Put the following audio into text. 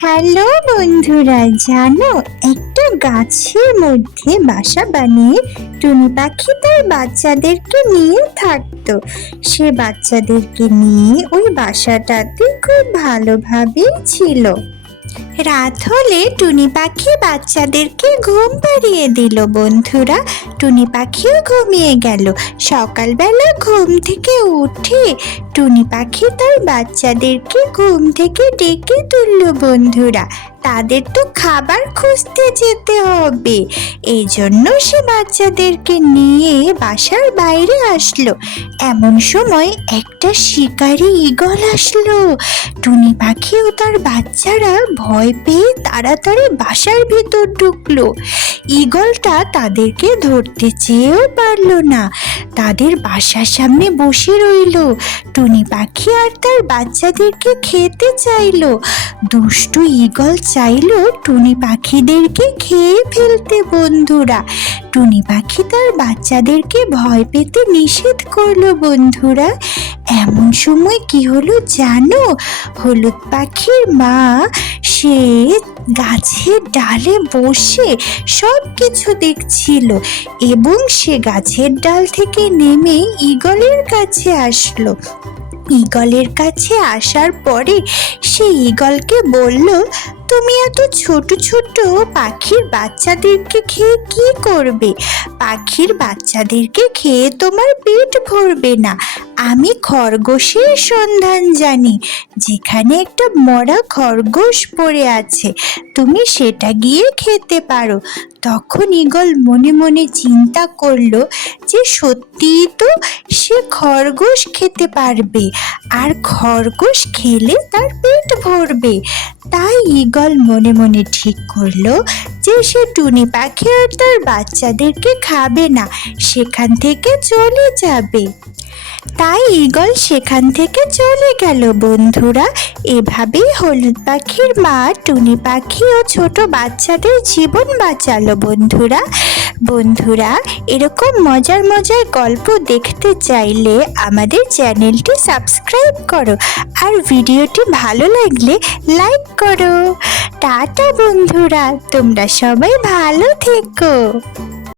Hello বন্ধুরা, জানো একটা গাছের মধ্যে বাসা বানিয়ে টুনি পাখি তার বাচ্চাদেরকে নিয়ে থাকতো। সে বাচ্চাদেরকে নিয়ে ওই বাসাটাতে খুব ভালোভাবেই ছিল। রাত হলে টুনি পাখি বাচ্চাদেরকে ঘুম পাড়িয়ে দিল। বন্ধুরা, টুনি পাখিও ঘুমিয়ে গেল। সকালবেলা ঘুম থেকে উঠে টুনি পাখি তার বাচ্চাদেরকে ঘুম থেকে ডেকে তুলল। বন্ধুরা, তাদের তো খাবার খুঁজতে যেতে হবে, এই জন্য সে বাচ্চাদেরকে নিয়ে বাসার বাইরে আসলো। এমন সময় একটা শিকারী ঈগল আসলো। টুনি পাখি ও তার বাচ্চারা ভয় পেয়ে তাড়াতাড়ি বাসার ভিতর ঢুকলো। ঈগলটা তাদেরকে ধরতে চেয়েও পারল না, তাদের বাসার সামনে বসে রইল। টুনি পাখি আর তার বাচ্চাদেরকে খেতে চাইলো। দুষ্টু ঈগল চাইলো টুনি পাখিদেরকে খেয়ে ফেলতে। বন্ধুরা, টুনি পাখি তার বাচ্চাদেরকে ভয় পেতে নিষেধ করলো। বন্ধুরা, এমন সময় কি হলো জানো? হলুদ পাখির মা সে গাছের ডালে বসে সব কিছু দেখছিল এবং সে গাছের ডাল থেকে নেমে ঈগলের কাছে আসলো। ঈগলের কাছে আসার পরে সে ঈগলকে বলল, তুমি এত ছোট ছোট পাখির বাচ্চাদেরকে খেয়ে কি করবে? পাখির বাচ্চাদেরকে খেয়ে তোমার পেট ভরবে না। আমি খরগোশের সন্ধান জানি, যেখানে একটা মরা খরগোশ পড়ে আছে, তুমি সেটা গিয়ে খেতে পারো। তখন ঈগল মনে মনে চিন্তা করলো যে সত্যিই তো সে খরগোশ খেতে পারবে, আর খরগোশ খেলে তার পেট ভরবে। তাই ঈগল মনে মনে ঠিক করলো যে সে টুনি পাখি আর তার বাচ্চাদেরকে খাবে না, সেখান থেকে চলে যাবে। তাই ঈগল সেখান থেকে চলে গেল। বন্ধুরা, এভাবেই হলুদ পাখির মা টুনি পাখি ও ছোট বাচ্চাদের জীবন বাঁচালো। বন্ধুরা, এরকম মজার মজার গল্প দেখতে চাইলে আমাদের চ্যানেলটি সাবস্ক্রাইব করো, আর ভিডিওটি ভালো লাগলে লাইক করো। টাটা বন্ধুরা, তোমরা সবাই ভালো থেকো।